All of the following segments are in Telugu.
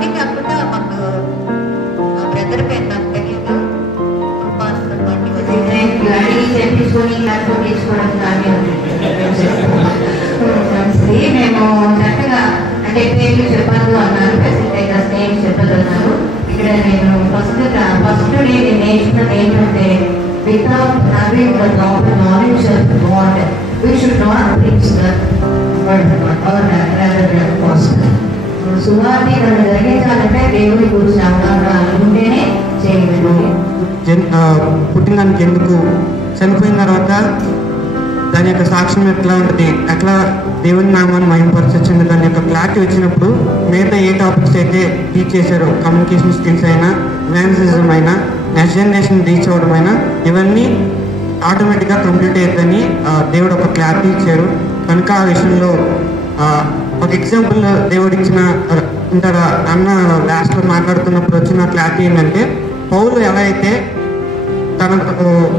అది కాకుండా మాకు మా బ్రదర్ పేరు నాకు తెలియదు, చెప్పించుకొని ల్యాప్టాప్ తీసుకోవడం కానీ మేము చక్కగా అంటే పేర్లు చెప్పాలి అన్నారు, ఫెసిలిటేటర్స్ నేమ్ చెప్పగలుగుతారు. ఇక్కడ నేను ఫస్ట్ డే నేర్చుకున్నది ఏంటంటే without having the proper knowledge of God, we should not preach the word or rather the gospel. సువార్త మనం జరిగించాలంటే దేవుడి గురించి అవగాహన ఉంటేనే చేయగలిగి పుట్టినానికి ఎందుకు, చనిపోయిన తర్వాత దాని యొక్క సాక్ష్యం ఎట్లా ఉంటుంది, ఎట్లా దేవుని నామాన్ని మహిమపరచొచ్చింది, దాని యొక్క క్లారిటీ వచ్చినప్పుడు మిగతా ఏ టాపిక్స్ అయితే టీచ్ చేశారో, కమ్యూనికేషన్ స్కిల్స్ అయినా, ఎవాంజలిజం అయినా, నెక్స్ట్ జనరేషన్ రీచ్ అవ్వడం అయినా, ఇవన్నీ ఆటోమేటిక్గా కంప్లీట్ అవుతుందని దేవుడు ఒక క్లారిటీ ఇచ్చారు. కనుక ఆ విషయంలో ఒక ఎగ్జాంపుల్ దేవుడు ఇచ్చిన ఉంటారా అన్న లాస్ట్లో మాట్లాడుతున్నప్పుడు వచ్చిన క్లారిటీ ఏంటంటే, పౌలు ఎలా అయితే తన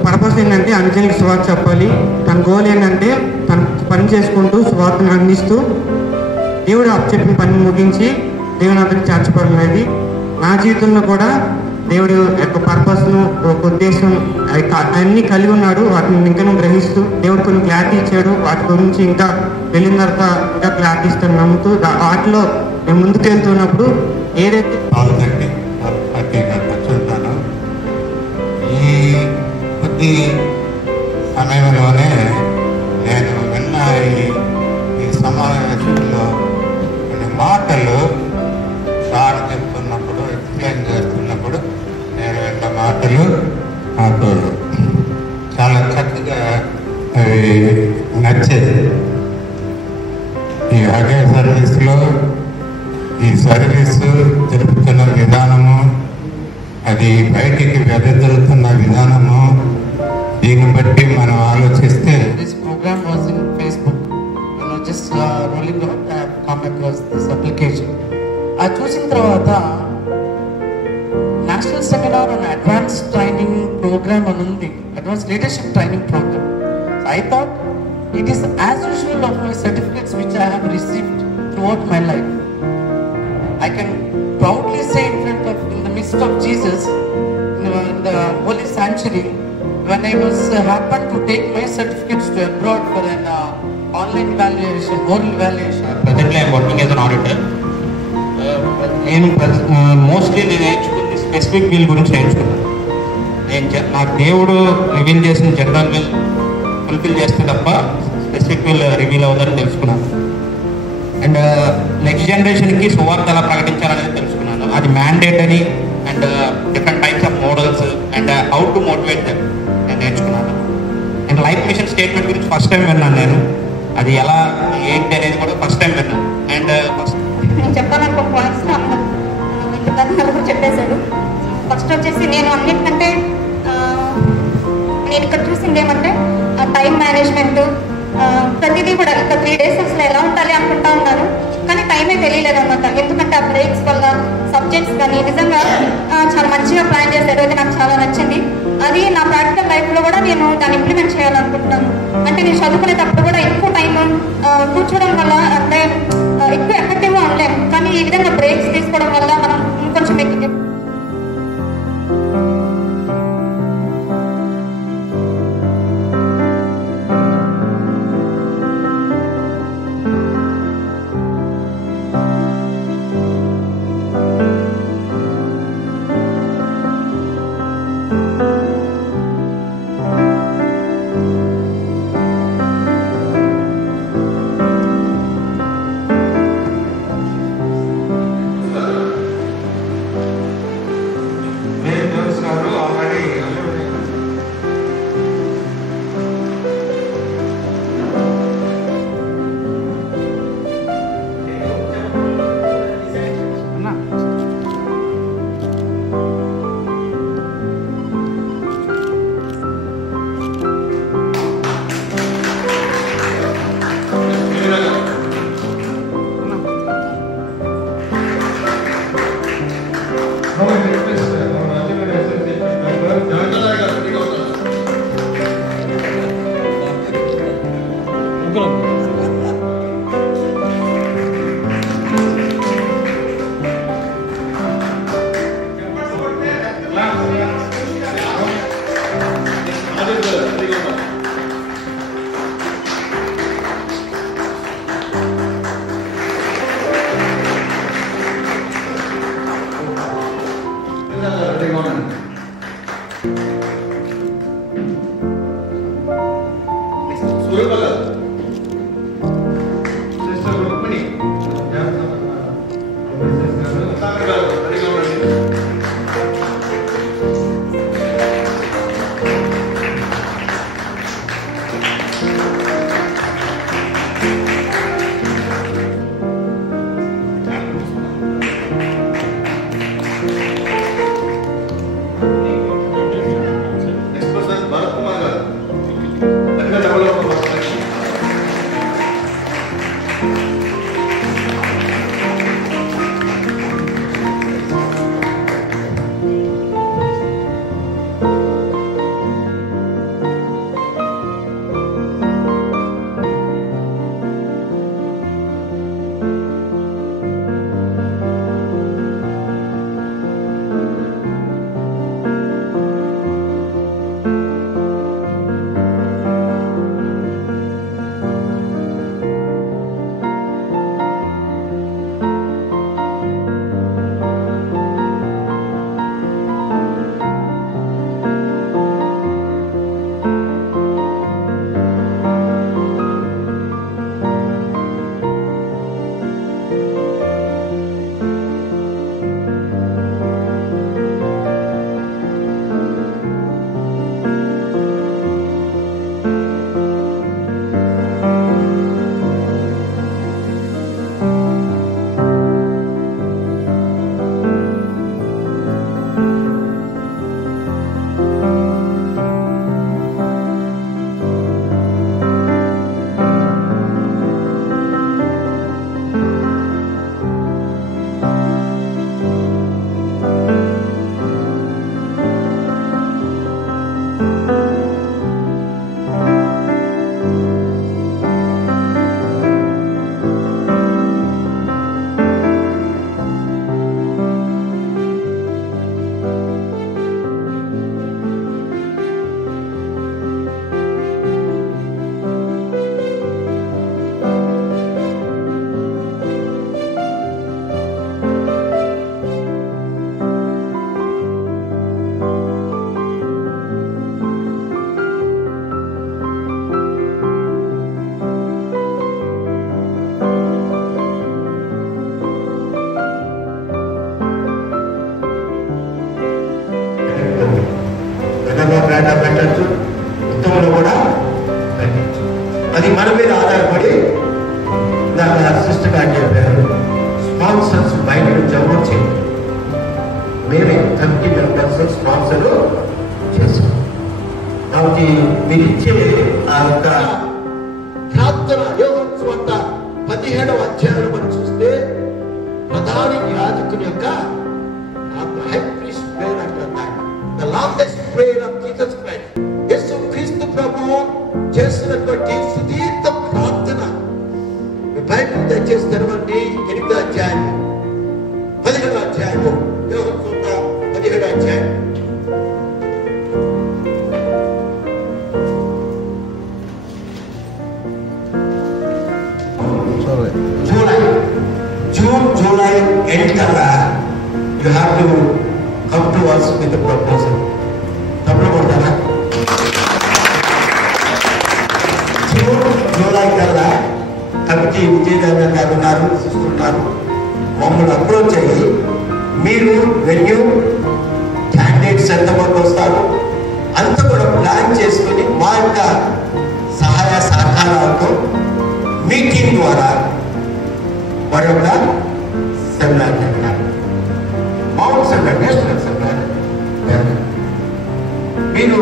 పర్పస్ ఏంటంటే అన్యులకు సువార్త చెప్పాలి, తన గోల్ ఏంటంటే తన పని చేసుకుంటూ సువార్తను అందిస్తూ దేవుడు చెప్పిన పని ముగించి దేవుని అతనికి చేర్చబడినది. నా జీవితంలో కూడా దేవుడు యొక్క పర్పస్ను, ఒక ఉద్దేశం అన్నీ కలిగి ఉన్నాడు. వాటిని ఇంకా గ్రహిస్తూ దేవుడు కొన్ని క్లారిటీ ఇచ్చాడు. వాటి గురించి ఇంకా వెళ్ళిన తర్వాత ఇంకా క్లారిటీ ఇస్తాను నమ్ముతూ వాటిలో నేను ముందుకు వెళ్తున్నప్పుడు ఏదైతే కూర్చుంటాను. ఈ కొద్ది సమయంలోనే నేను విన్న ఈ సమావేశంలో కొన్ని మాటలు సార్ చెప్తున్నప్పుడు, ఎక్స్ప్లెయిన్ చేస్తున్నప్పుడు నేను విన్న మాటలు నాకు చాలా చక్కగా అవి నచ్చేది. ఈ అగే సర్వీస్లో ఈ సర్వీసు జరుపుతున్న విధానము, అది బయటికి వెదజల్లుతున్న విధానము, దీన్ని బట్టి మనం ఆలోచిస్తే This program was in Facebook. Just rolling out, I have come across this application. అది చూసిన తర్వాత national seminar and advance training program అని ఉంది, advance leadership training program. I thought it is as usual of my certificates which I have received throughout my life. I can proudly say in front of, in the midst of Jesus, in the holy sanctuary, when I was happened to take my certificates to abroad for an online evaluation, oral evaluation. Presently I am working as an auditor. నేను మోస్ట్లీ నేను నేర్చుకుంది స్పెసిఫిక్ వీల్ గురించి నేర్చుకున్నాను. నాకు దేవుడు రివీల్ చేసిన జనరల్ వీల్ ఫుల్ఫిల్ చేస్తే తప్ప స్పెసిఫిక్ వీల్ రివీల్ అవుతుందని తెలుసుకున్నాను. అండ్ నెక్స్ట్ జనరేషన్కి సువార్త ఎలా ప్రకటించాలనేది తెలుసుకున్నాను. అది mandatory and different types of models and how to motivate them నేను నేర్చుకున్నాను. అండ్ లైఫ్ మిషన్ స్టేట్మెంట్ గురించి ఫస్ట్ టైం విన్నాను నేను. అది ఎలా ఏంటి అనేది కూడా ఫస్ట్ టైం విన్నాను. అండ్ నేను చెప్పాలనుకో పాయింట్స్ నలుగురు చెప్పేశాడు. ఫస్ట్ వచ్చేసి నేను అన్నిటికంటే నేను ఇక్కడ చూసింది ఏమంటే టైం మేనేజ్మెంట్, ప్రతిదీ కూడా ఇంకా 3 days అసలు ఎలా ఉండాలి అనుకుంటా ఉన్నాను, కానీ టైమే తెలియలేదు అనమాట. ఎందుకంటే ఆ బ్రేక్స్ వల్ల సబ్జెక్ట్స్ కానీ నిజంగా చాలా మంచిగా ప్లాన్ చేశారు. అది నాకు చాలా నచ్చింది. అది నా ప్రాక్టికల్ లైఫ్లో కూడా నేను దాన్ని ఇంప్లిమెంట్ చేయాలనుకుంటున్నాను. అంటే నేను చదువుకునేటప్పుడు కూడా ఎక్కువ టైం కూర్చోవడం వల్ల అంటే ఎక్కువ ఎఫెక్టివ్గా ఉండలేము, కానీ ఈ విధంగా బ్రేక్స్ తీసుకోవడం వల్ల మనం ఇంకొంచెం ఎక్కువ పెట్టచ్చు, ఉత్తమంలో కూడా పెట్టచ్చు. అది మన మీద ఆధారపడి నాకు సిస్టర్ గారు చెప్పారు, స్పాన్సర్స్ బయట నుంచి అమౌంట్ చేయండి, మేమే కమిటీ మెంబర్స్ స్పాన్సర్ చేస్తాం. కాబట్టి మీరు ఇచ్చే ఆ యొక్క ప్రార్థన యోహాను సువార్త 17వ అధ్యాయంలో మనం చూస్తే ప్రధాన యాజకుని యొక్క హై ప్రీస్ట్ ప్రేయర్ అంటారు. The longest prayer of Jesus Christ, యేసు క్రీస్తు ప్రభువు చేసినటువంటి సుదీర్ఘ ప్రార్థన. మీ బైబిల్ దయచేసి తెరవండి, 8వ అధ్యాయం 17వ అధ్యాయము, యోహాను సువార్త 17వ అధ్యాయం. July end kalla, you have to come to us with a proposal. Tapla kodtara. July kalla, committee Vijay garu unnaru, sister unnaru, mammల్ని అప్రోచ్ అయ్యి మీరు వెన్యూ క్యాండిడేట్స్ ఎంతమంది వస్తారు అంతా కూడా ప్లాన్ చేసుకుని మా యొక్క సహాయ సహకారాలతో మీటింగ్ ద్వారా వారి యొక్క సెమినార్ పెట్టారు. Mount seminar, national seminar. మీరు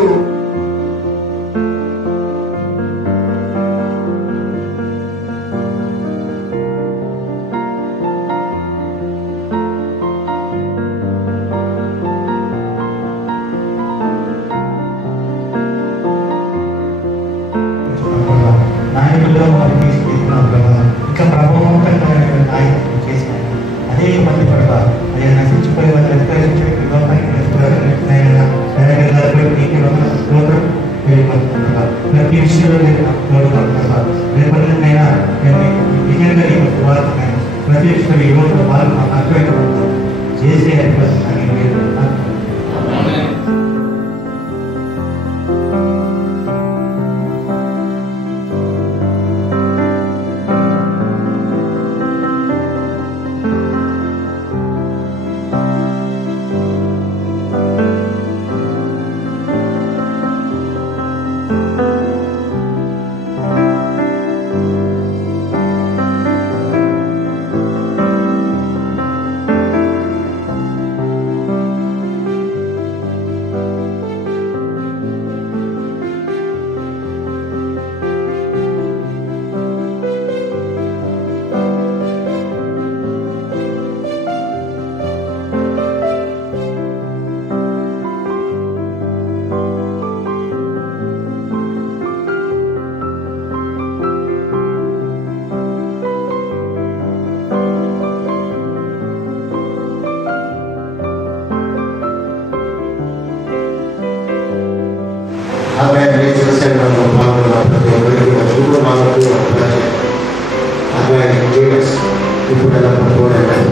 నాయకుల్లో ఇంకా ప్రభావవంతంగా నాయకులు చేశారు. అదే మంది పడవ అదే నశించిపోయే వాళ్ళు ప్రతి విషయంలో రేపటినైనా ప్రతి విషయంలో యువత వాళ్ళు అర్థమైపోతుంది చేసే ఇప్పుడు ఎలా పోరాడాలి.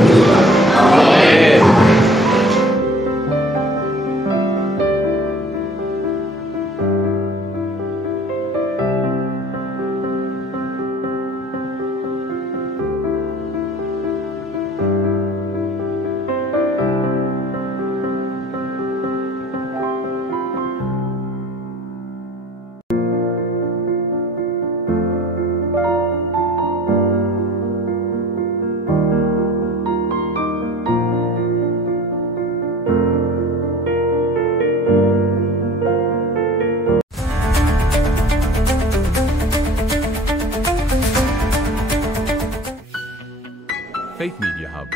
Faith Media Hub,